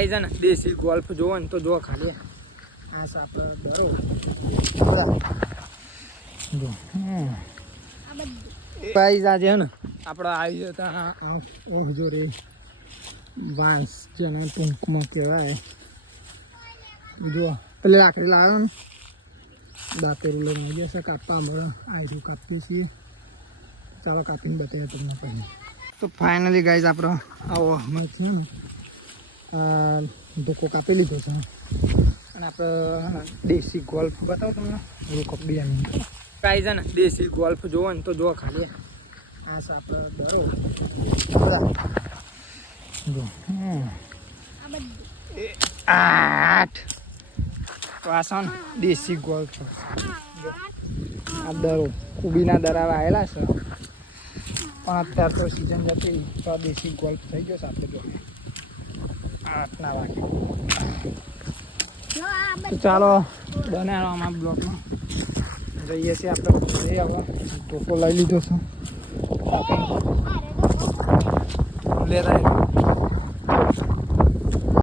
guys ને દેશી golf જોવો ને તો જો ખાલી આ સાપ ડરો જો ગાઈઝ આજે હે ને આપણે આવી જતા ઓહ જો રે વાંસ જેને ટૂંકમાં કહેવાય જો પેલે લાકડી લાવ્યો ને દાંતેરું લઈને આવી જશે કાપવા મળે આયરું કાપીએ છીએ ચાલો કાપીને બતાવીએ તમને પહેલાં તો ફાઇનલી ગાઈઝ આપણો આવો અમે છે ને ધોકો કાપી લીધો છે અને આપણે દેશી ગોલ્ફ બતાવો તમને રોકપ બિયાની ગાઈઝ ને દેશી ગોલ્ફ જોવો ને તો જો ખાલી આ સાપ ડરો જો 8 વાસણ દેશી ગોલ્ફ આ દરો કુબીના દરાવા આવેલા છે પણ અત્યારે તો સિઝન જતી તો દેશી ગોલ્ફ થઈ ગયો છે આપણે જો 8 વાગે તો ચાલો બનાવવામાં બ્લોકમાં જઈએ છીએ આપણે ઘરે હવે ટોકો લઈ લીધો છે આપણે લેતા